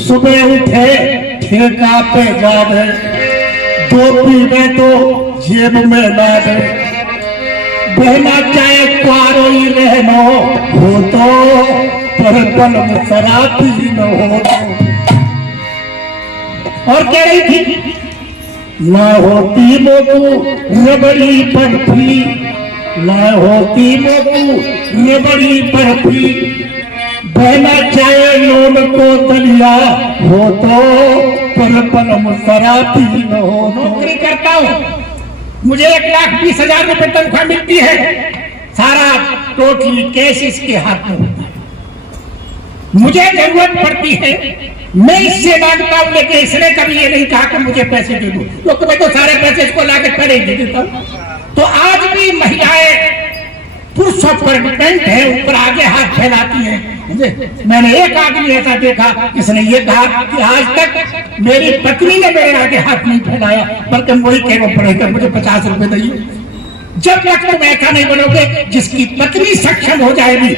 सुबह उठे ठेका पे जा दे, दो पीने तो जेब में ला दे, बहना चाहे क्वारो ही रहनो हो तो, पर पल में शराबी न हो तो। और कह रही थी ना होती मोकू रबड़ी बर्फी, ना होती मोकू रबड़ी बर्फी, बहना चाहे लोन को दलिया हो तो, पर पल में शराबी न हो। नौकरी करता हूँ, मुझे 1,20,000 रुपए तनख्वाह मिलती है, सारा टोटली कैश इसके हाथ में होता है। मुझे जरूरत पड़ती है, मैं इससे मांगता हूं, लेकिन इसने कभी ये नहीं कहा कि मुझे पैसे दे दो, क्योंकि मैं तो सारे पैसे इसको लाके खड़े दे देता हूं। तो आज भी महिलाएं पुरुषों पर डिपेंड है, ऊपर आगे हाथ फैलाती हैं। मैंने एक आदमी ऐसा देखा जिसने ये कहा कि आज तक मेरी पत्नी ने मेरे आगे हाथ नहीं फैलाया, बल्कि वही कहना पड़ेगा मुझे 50 रुपए दिए। जब तक तुम ऐसा नहीं बनोगे, जिसकी पत्नी सक्षम हो जाएगी,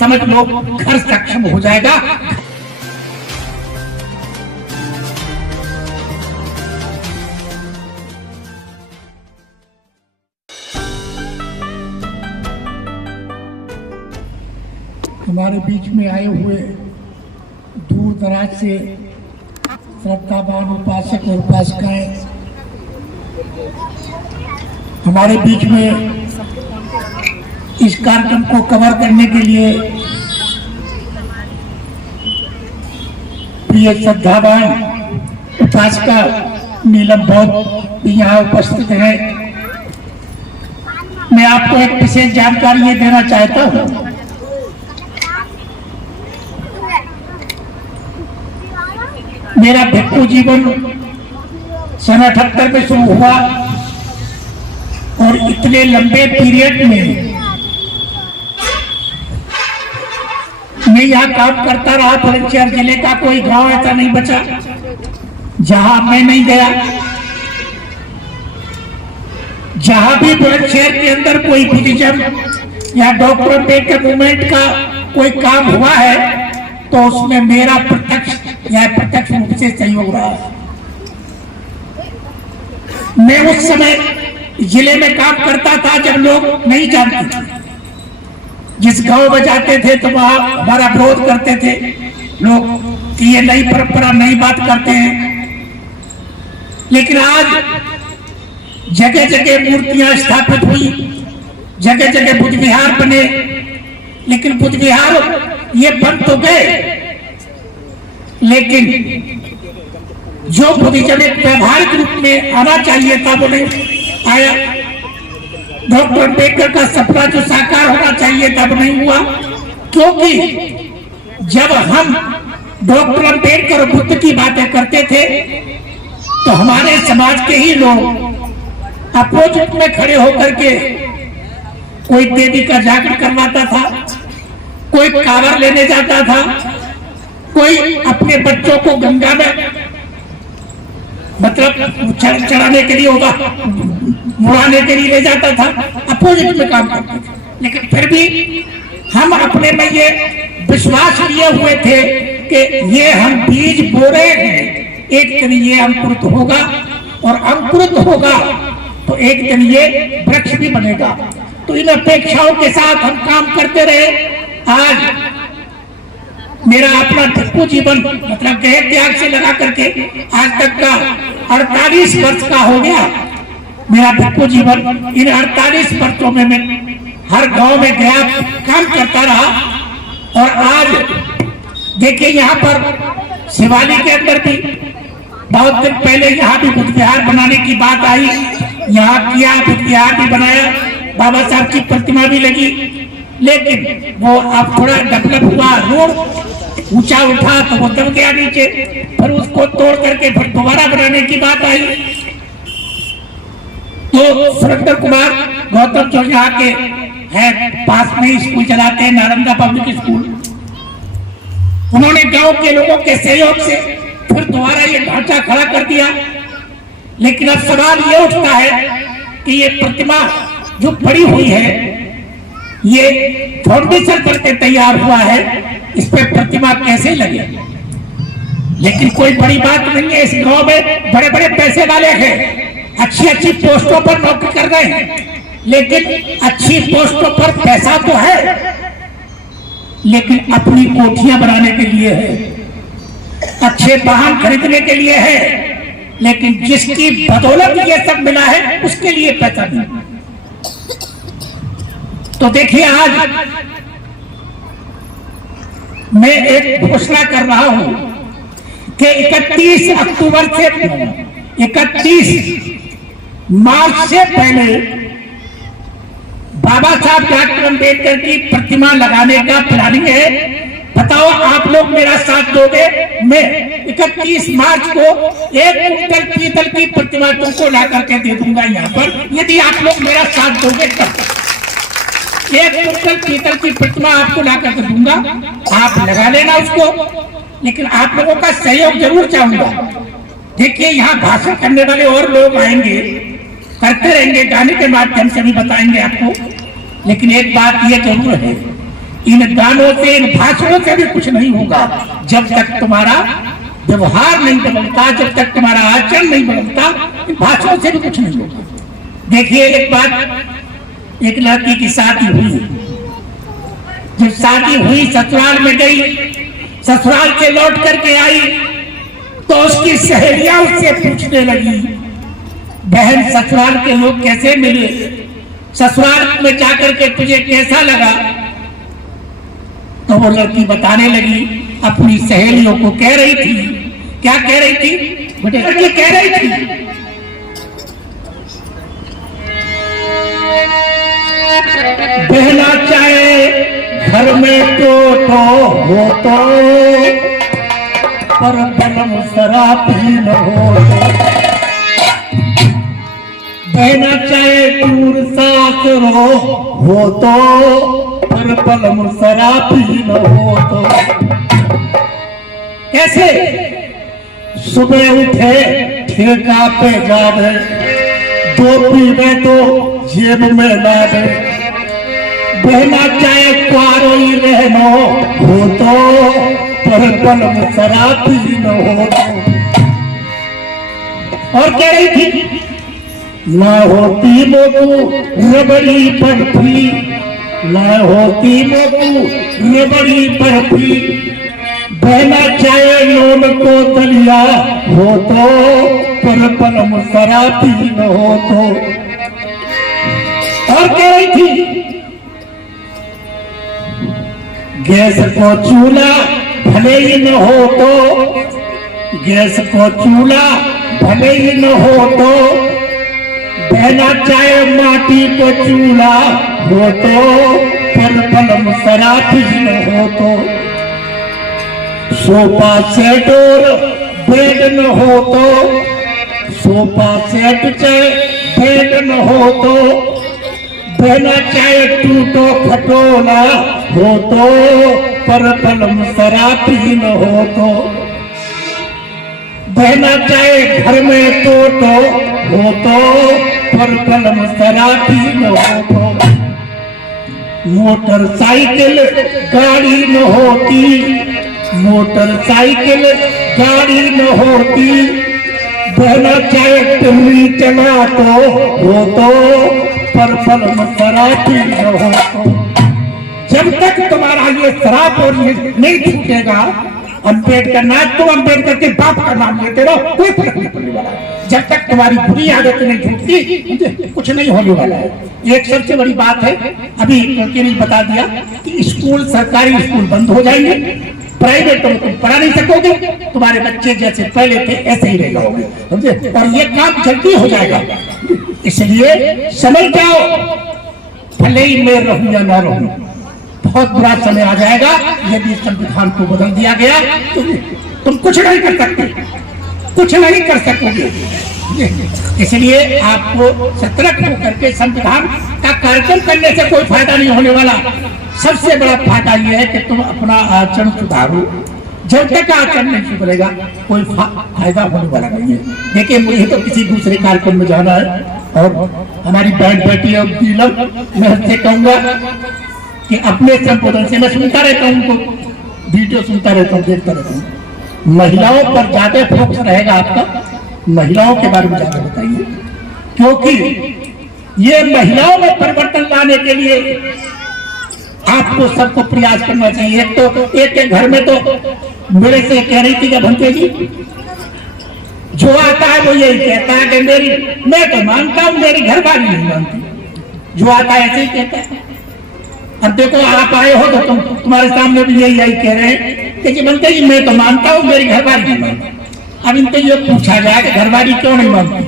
समझ लो घर सक्षम हो जाएगा। हमारे बीच में आए हुए दूर दराज से श्रद्धावान उपासक और उपासिकाएं, हमारे बीच में इस कार्यक्रम को कवर करने के लिए प्रिय श्रद्धावान उपासिका नीलम बौद्ध भी यहाँ उपस्थित है। मैं आपको एक विशेष जानकारी ये देना चाहता हूँ। मेरा भिक्षु जीवन सन 78 में शुरू हुआ और इतने लंबे पीरियड में मैं यहाँ काम करता रहा। बुलंदशहर जिले का कोई गांव ऐसा नहीं बचा जहां मैं नहीं गया। जहां भी बुलंदशहर के अंदर कोई बुद्धिज्म या डॉक्टर अम्बेडकर मूवमेंट का कोई काम हुआ है, तो उसमें मेरा प्रत्यक्ष या प्रत्यक्ष रूप से सहयोग रहा है। मैं उस समय जिले में काम करता था जब लोग नहीं जानते थे। जिस गांव में जाते थे तो वहां हमारा विरोध करते थे लोग कि ये नई परंपरा नई बात करते हैं। लेकिन आज जगह जगह मूर्तियां स्थापित हुई, जगह जगह बुद्ध विहार बने, लेकिन बुद्ध विहार ये बन तो गए, लेकिन जो बुद्धिज्म एक व्यवहारिक रूप में आना चाहिए था वो नहीं आया। डॉक्टर अम्बेडकर का सपना जो साकार होना चाहिए था वो नहीं हुआ, क्योंकि जब हम डॉक्टर अम्बेडकर और बुद्ध की बातें करते थे तो हमारे समाज के ही लोग अपोजिट में खड़े होकर के कोई देवी का जागरण करवाता था, कोई कांवर लेने जाता था, कोई अपने बच्चों को गंगा में मतलब चढ़ाने के लिए होगा मुड़ाने के लिए ले जाता था, अपोजिट में काम करते थे। लेकिन फिर भी हम अपने में ये विश्वास लिए हुए थे कि ये हम बीज बो रहे हैं, एक दिन ये अंकुरित होगा और अंकुरित होगा तो एक दिन ये वृक्ष भी बनेगा। तो इन अपेक्षाओं के साथ हम काम करते रहे। आज मेरा अपना भिक्षु जीवन मतलब देह त्याग से लगा करके आज तक का 48 वर्ष का हो गया मेरा भिक्षु जीवन। इन 48 वर्षों में मैं हर गांव में गया, काम करता रहा। और आज देखिए यहाँ पर शिवालिक के अंदर भी बहुत दिन पहले यहाँ भी बुद्ध विहार बनाने की बात आई, यहाँ किया, बुद्ध विहार भी बनाया, बाबा साहब की प्रतिमा भी लगी। लेकिन वो अब थोड़ा डेवलप हुआ, रोड ऊंचा उठा तो वो दब गया नीचे, फिर उसको तोड़ करके फिर दोबारा बनाने की बात आई। तो सुरेंद्र कुमार गौतम जो यहाँ के है पास में ही स्कूल चलाते हैं, नालंदा पब्लिक स्कूल, उन्होंने गांव के लोगों के सहयोग से फिर दोबारा ये ढांचा खड़ा कर दिया। लेकिन अब सवाल ये उठता है कि ये प्रतिमा जो पड़ी हुई है ये फाउंडेशन करके तैयार हुआ है, इस पे प्रतिमा कैसे लगे? लेकिन कोई बड़ी बात नहीं है। इस गांव में बड़े बड़े पैसे वाले हैं, अच्छी अच्छी पोस्टों पर नौकरी कर रहे हैं, लेकिन अच्छी पोस्टों पर पैसा तो है, लेकिन अपनी कोठियां बनाने के लिए है, अच्छे वाहन खरीदने के लिए है, लेकिन जिसकी बदौलत ये सब मिला है उसके लिए पैसा नहीं। तो देखिए, आज मैं एक घोषणा कर रहा हूं कि 31 अक्टूबर से 31 मार्च से पहले बाबा साहब डॉक्टर अम्बेडकर की प्रतिमा लगाने का प्लानिंग है। बताओ आप लोग मेरा साथ दोगे? मैं 31 मार्च को 1 कुंटल पीतल की प्रतिमा तुमको ला करके दे दूंगा यहाँ पर, यदि आप लोग मेरा साथ दोगे तब। 1 कुंटल पीतल की प्रतिमा आपको ला करके दूंगा, आप लगा लेना उसको, लेकिन आप लोगों का सहयोग जरूर चाहूंगा। देखिए, यहाँ भाषण करने वाले और लोग आएंगे, करते रहेंगे, गाने के माध्यम से भी बताएंगे आपको, लेकिन एक बात ये जरूर है, इन गानों से, इन भाषणों से भी कुछ नहीं होगा जब तक तुम्हारा व्यवहार नहीं बदलता, जब तक तुम्हारा आचरण नहीं बदलता, इन भाषणों से भी कुछ नहीं होगा। देखिए, एक बात, एक लड़की की शादी हुई, जब शादी हुई ससुराल में गई, ससुराल से लौट करके आई तो उसकी सहेलियां उससे पूछने लगी, बहन ससुराल के लोग कैसे मिले, ससुराल में जाकर के तुझे कैसा लगा? तो वो लड़की बताने लगी, अपनी सहेलियों को कह रही थी, क्या कह रही थी बेटे? लड़की कह रही थी, बहना चाहे घर में तो हो तो, पर बलम शराबी न हो तो, बहना चाहे दूर सास हो तो, पर बलम शराबी न हो तो। कैसे? सुबह उठे ठेका पे जावे, 2 पीवे तो जेब में लावे, बहना चाहे क्वारो ही रहनो हो तो, पर बलम शराबी न हो तो। और कह रही थी, ना होती मोकू रबड़ी बर्फी, ना होती मोकू रबड़ी बर्फी, बहना चाहे लोन को दलिया हो तो, पर बलम शराबी न हो तो। और कह रही थी, गैस को चूल्हा भले ही न हो तो, गैस को चूल्हा भले ही न हो तो, बहना चाहे माटी को चूल्हा हो तो, पर बलम शराबी न हो तो। सोफा सेट और बेड न हो तो, सोफा सेट चाहे बेड न हो तो, बहना चाहे टूटो खटोला हो तो, पर बलम शराबी न हो तो। बहना चाहे घर में तो हो तो, पर बलम शराबी न हो तो। मोटरसाइकिल गाड़ी न होती, मोटरसाइकिल गाड़ी न होती, बहना चाहे टिल्ली चला तो हो तो, पर बलम शराबी न हो तो। जब तक तुम्हारा ये शराब और ये नहीं छूटेगा, अम्बेडकर ना तुम अम्बेडकर के बाप का नाम लेते रहो, कोई फर्क नहीं पड़ने वाला है। जब तक तुम्हारी बुरी आदत नहीं छूटती, कुछ नहीं होने वाला है। एक सबसे बड़ी बात है, अभी क्योंकि नहीं बता दिया कि स्कूल, सरकारी स्कूल बंद हो जाएंगे, प्राइवेट में तुम पढ़ा नहीं सकोगे, तुम्हारे बच्चे जैसे पहले थे ऐसे ही रह जाओगे, समझे? और ये काम जल्दी हो जाएगा, इसलिए समझ जाओ, भले ही मैं रहूं या ना रहूं, बहुत बुरा समय आ जाएगा यदि संविधान को बदल दिया गया तो तुम कुछ नहीं कर सकते, कुछ नहीं कर सकोगे। इसलिए आपको सतर्क होकर के संविधान का कार्यक्रम करने से कोई फायदा नहीं होने वाला। सबसे बड़ा फायदा यह है कि तुम अपना आचरण सुधारो। जब तक आचरण नहीं सुधरेगा कोई फायदा होने वाला नहीं है। देखिए, मुझे तो किसी दूसरे कार्यक्रम में जाना है और हमारी बैंड बैठी है मैं उससे कहूंगा कि अपने संबोधन से, मैं सुनता रहता हूँ उनको, वीडियो सुनता रहता हूँ, देखता रहता हूँ, महिलाओं पर ज्यादा फोकस रहेगा आपका, महिलाओं के बारे में ज्यादा बताइए, क्योंकि ये महिलाओं में परिवर्तन लाने के लिए आपको सबको प्रयास करना चाहिए। एक तो एक के घर में तो मेरे से कह रही थी कि भंते जी जो आता है वो यही कहता है कि मैं तो मानता हूं, मेरी घरवाली नहीं मानती, जो आता है ऐसे ही कहता है। अब देखो आप आए हो तो तुम्हारे सामने भी यही कह रहे हैं कि बनते जी मैं तो मानता हूं, मेरी घरवाली नहीं मानती। अब इनसे ये पूछा जाए कि घरवाली क्यों नहीं मानती,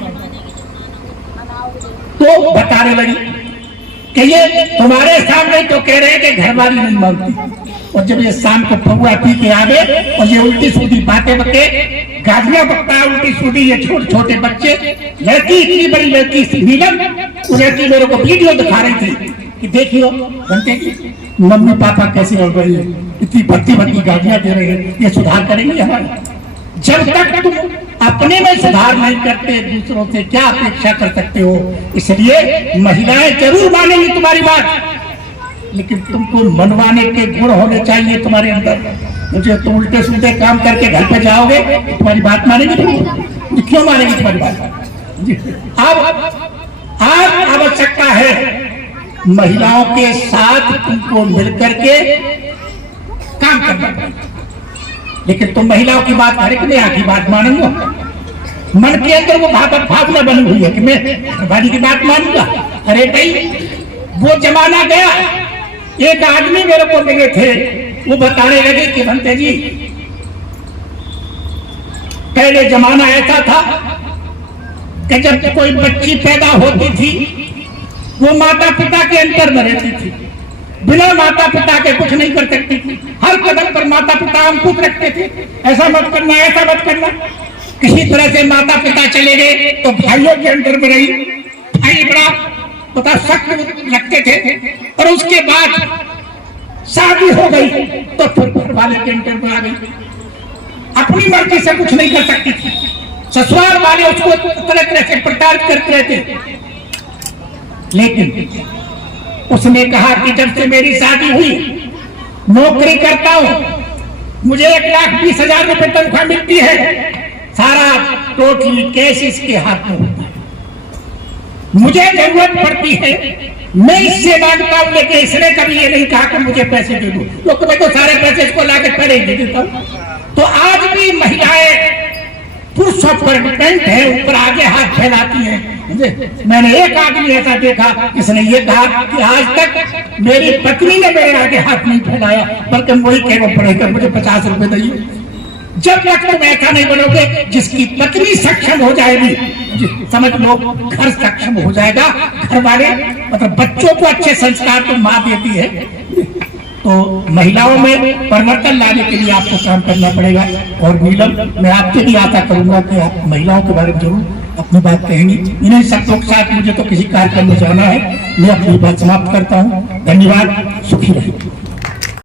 तो बताने लगी कि ये तुम्हारे सामने तो कह रहे हैं कि घरवाली नहीं मानती, और जब ये शाम को पौआ पी के आवे और ये उल्टी सीधी बातें बके, गालियां बकता है उल्टी सीधी, ये छोटे छोटे बच्चे, लड़की इतनी बड़ी लड़की नीलम, वो लड़की मेरे को वीडियो दिखा रही थी कि देखियो बनते की मम्मी पापा कैसे हो रही है, इतनी भर्ती भर्ती गालियां दे रही है, ये सुधार करेंगे हमारा? जब तक तुम अपने में सुधार नहीं करते दूसरों से क्या अपेक्षा कर सकते हो? इसलिए महिलाएं जरूर मानेंगी तुम्हारी बात, लेकिन तुमको मनवाने के गुण होने चाहिए तुम्हारे अंदर। मुझे तुम उल्टे सुलटे काम करके घर पे जाओगे तुम्हारी बात मानेंगे? तुम क्यों मानेंगे तुम्हारी बात? अब आज आवश्यकता है महिलाओं के साथ तुमको मिलकर के काम करना, लेकिन तुम महिलाओं की बात हर एक में आखिरी बात मानूंगा, मन के अंदर वो भावना बनी हुई है कि मैं घरवाली की बात मानूंगा। अरे भाई वो जमाना गया। एक आदमी मेरे को मिले थे, वो बताने लगे कि भंते जी पहले जमाना ऐसा था कि जब कोई बच्ची पैदा होती थी वो माता पिता के अंतर में रहती थी, बिना माता पिता के कुछ नहीं कर सकती थी। हर कदम पर माता पिता अंकुश रखते थे, ऐसा मत करना ऐसा मत करना। किसी तरह से माता पिता चले गए तो भाइयों के अंदर में रही, भाई बड़ा पता सख्त लगते थे, और उसके बाद शादी हो गई तो फिर घर वाले के अंदर में आ गई, अपनी मर्जी से कुछ नहीं कर सकती थी। ससुराल वाले उसको तरह तरह से प्रताड़ित करते रहते, लेकिन उसने कहा कि जब से मेरी शादी हुई, नौकरी करता हूं, मुझे 1,20,000 रुपए तनख्वाह मिलती है, सारा टोटली कैश इसके हाथ में होता है, मुझे जरूरत पड़ती है मैं इससे मांगता हूं, लेकिन इसने कभी ये नहीं कहा कि मुझे पैसे दे दो, तो मैं तो सारे पैसे इसको लाके खड़े दे देता हूं। तो आज भी महिलाएं पुरुषों पर डिपेंड है, ऊपर आगे हाथ फैलाती हैं। मैंने एक आदमी ऐसा देखा जिसने ये कहा कि आज तक मेरी पत्नी ने मेरे आगे हाथ नहीं फैलाया, बल्कि वही कहना पड़ेगा मुझे 50 रुपए दिए। जब तक तुम ऐसा नहीं बनोगे, जिसकी पत्नी सक्षम हो जाएगी, समझ लो घर सक्षम हो जाएगा, घर वाले मतलब बच्चों को अच्छे संस्कार तो माँ देती है। तो महिलाओं में परिवर्तन लाने के लिए आपको काम करना पड़ेगा। और नीलम, मैं आपसे भी आशा करूंगा कि आप महिलाओं के बारे में जरूर अपनी बात कहेंगी। इन्हीं सबको के साथ मुझे तो किसी कार्यक्रम में जाना है। मैं अपनी बात समाप्त करता हूँ। धन्यवाद, सुखी रहें।